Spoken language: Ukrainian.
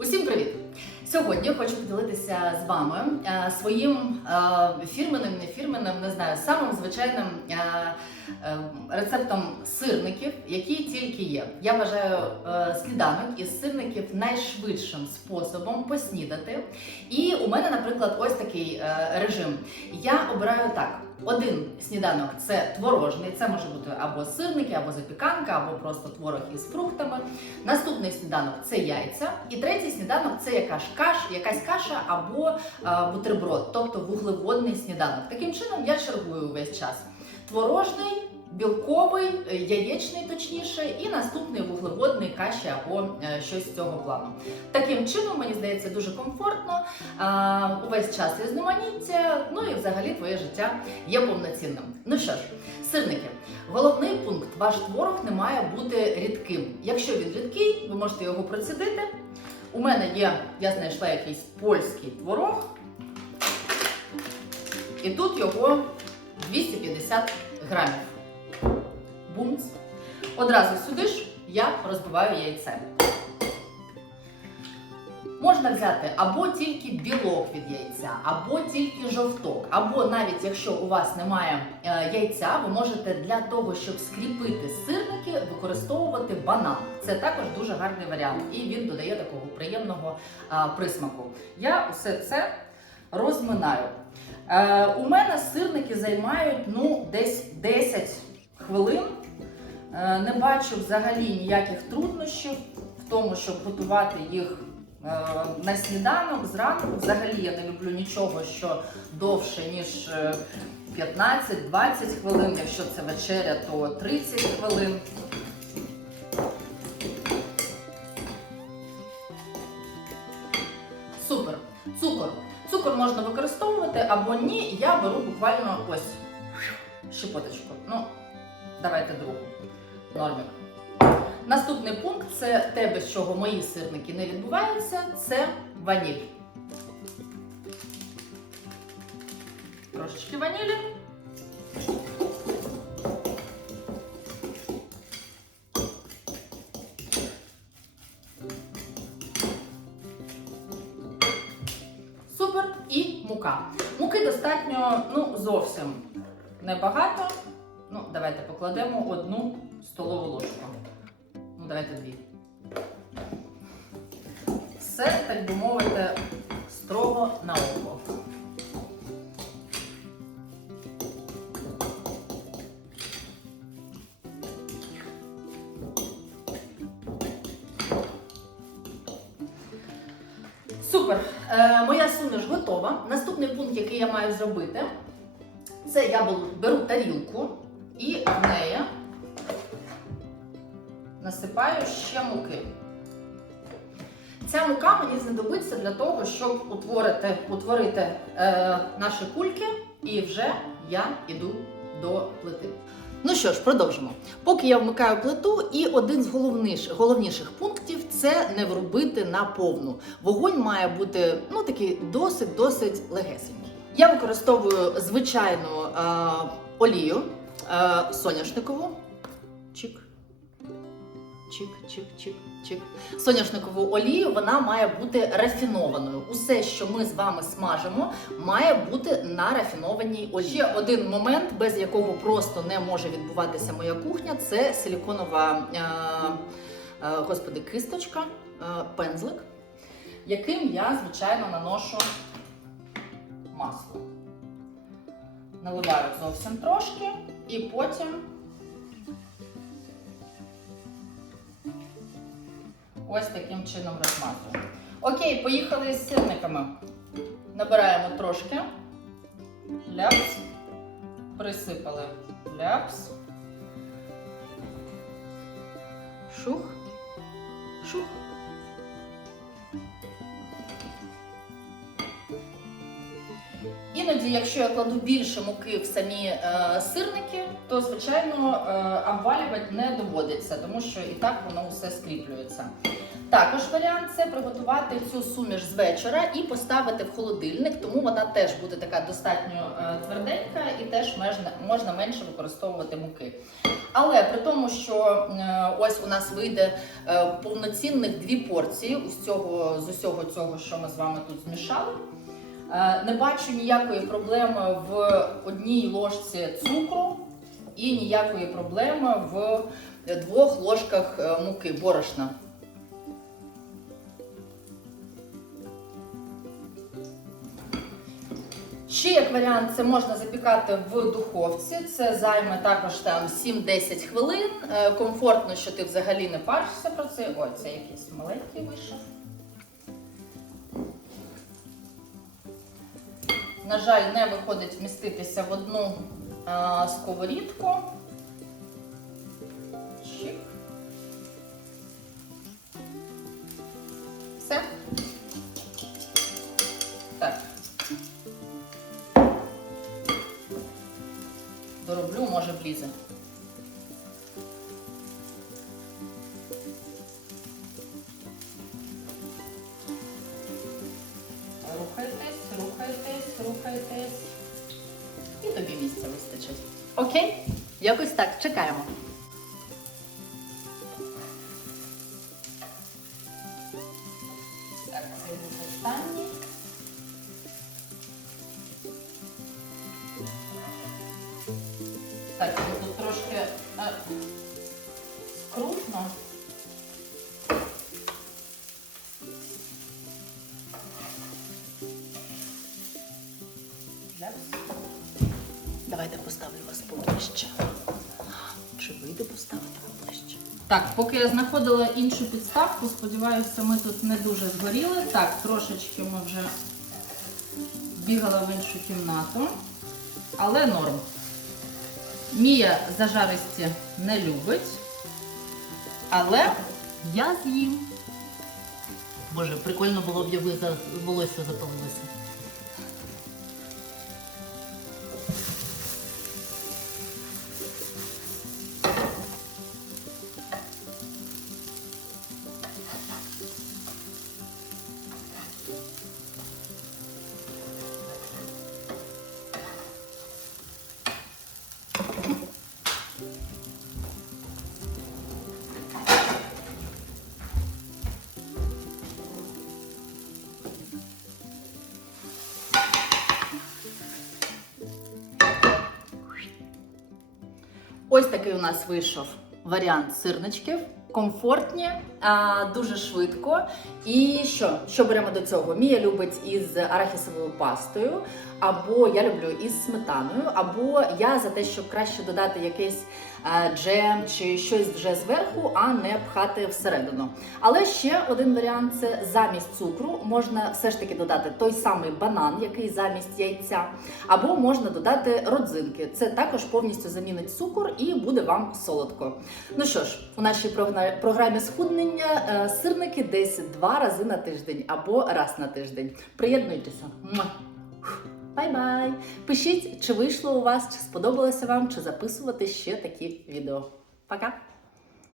Усім привіт! Сьогодні хочу поділитися з вами е, своїм е, фірменним, не фірменним, не знаю, самим звичайним е, рецептом сирників, які тільки є. Я вважаю сніданок із сирників найшвидшим способом поснідати. І у мене, наприклад, ось такий режим. Я обираю так. Один сніданок це творожний, це може бути або сирники, або запіканка, або просто творог із фруктами. Наступний сніданок це яйця. І третій сніданок це якась каш, якась каша або е, бутерброд, тобто вуглеводний сніданок. Таким чином я чергую увесь час. Творожний, білковий, е, яєчний точніше, і наступний вуглеводний каші або е, щось з цього плану. Таким чином, мені здається, дуже комфортно. увесь час різноманіття, ну і взагалі твоє життя є повноцінним. Ну що ж, сирники. Головний пункт: ваш творог не має бути рідким. Якщо він рідкий, ви можете його процідити. У мене є, я знайшла якийсь польський творог, і тут його 250 грамів. Бумц. Одразу сюди ж я розбиваю яйце. Можна взяти або тільки білок від яйця, або тільки жовток, або навіть якщо у вас немає е, яйця, ви можете для того, щоб скріпити сирники, використовувати банан. Це також дуже гарний варіант, і він додає такого приємного е, присмаку. Я усе це розминаю. Е, у мене сирники займають ну, десь 10 хвилин. Е, не бачу взагалі ніяких труднощів в тому, щоб готувати їх е, на сніданок зранку. Взагалі я не люблю нічого, що довше, ніж е, 15-20 хвилин. Якщо це вечеря, то 30 хвилин. Супер. Цукор. Цукор можна використовувати або ні. Я беру буквально ось щепоточку. Ну, давайте другу. Нормік. Наступний пункт це те, без чого мої сирники не відбуваються, це ваніль. Трошечки ванілі. Супер і мука. Муки достатньо, ну, зовсім небагато. Давайте покладемо одну столову ложку. Ну, давайте дві. Все, так би мовити, строго на око. Супер. Е, моя суміш готова. Наступний пункт, який я маю зробити, це я беру тарілку і в неї насипаю ще муки. Ця мука мені знадобиться для того, щоб утворити, утворити е, наші кульки, і вже я йду до плити. Ну що ж, продовжимо. Поки я вмикаю плиту, і один з головніших, головніших пунктів це не врубити на повну. Вогонь має бути ну такий досить-досить легесенький. Я використовую звичайну е, олію е, соняшникову. Чик. Чик, чик, чик, чик. Соняшникову олію вона має бути рафінованою. Усе, що ми з вами смажимо, має бути на рафінованій олії. Ще один момент, без якого просто не може відбуватися моя кухня, це силіконова е, е, господи, кисточка, е, пензлик, яким я, звичайно, наношу масло. Наливаю зовсім трошки і потім. Ось таким чином розмазую. Окей, поїхали з сирниками. Набираємо трошки. Ляпс. Присипали ляпс. Шух. Шух. Іноді, якщо я кладу більше муки в самі е, сирники, то звичайно е, обвалювати не доводиться, тому що і так воно все скріплюється. Також варіант це приготувати цю суміш з вечора і поставити в холодильник, тому вона теж буде така достатньо е, тверденька і теж можна, можна менше використовувати муки. Але при тому, що е, ось у нас вийде е, повноцінних дві порції з цього з усього цього, що ми з вами тут змішали. Е, Не бачу ніякої проблеми в одній ложці цукру і ніякої проблеми в двох ложках е, муки борошна. Ще як варіант, це можна запікати в духовці. Це займе також там 7-10 хвилин. Е, Комфортно, що ти взагалі не паришся про це. Ой, це якийсь маленький вийшов. На жаль, не виходить вміститися в одну а, сковорідку. Чик. Все. Так. Дороблю, може влізе. Рухайтесь, рухайтесь. І тобі місця вистачить. Окей? Якось так, чекаємо. Так, це буде останній. Так, тут трошки е, скрутно. Давайте поставлю вас поближче. Чи вийде поставити поближче? Так, поки я знаходила іншу підставку, сподіваюся, ми тут не дуже згоріли. Так, трошечки ми вже бігала в іншу кімнату, але норм. Мія зажаристі не любить, але я з'їм. Боже, прикольно було б, якби волосся запалилося. Ось такий у нас вийшов варіант сирничків. Комфортні, а, дуже швидко. І що? Що беремо до цього? Мія любить із арахісовою пастою, або я люблю із сметаною, або я за те, щоб краще додати якийсь а, джем чи щось вже зверху, а не пхати всередину. Але ще один варіант це замість цукру можна все ж таки додати той самий банан, який замість яйця, або можна додати родзинки. Це також повністю замінить цукор і буде вам солодко. Ну що ж, у нашій програмі схуднення е, сирники десь два рази на тиждень або раз на тиждень. Приєднуйтеся. Бай-бай! Пишіть, чи вийшло у вас, чи сподобалося вам, чи записувати ще такі відео. Пока!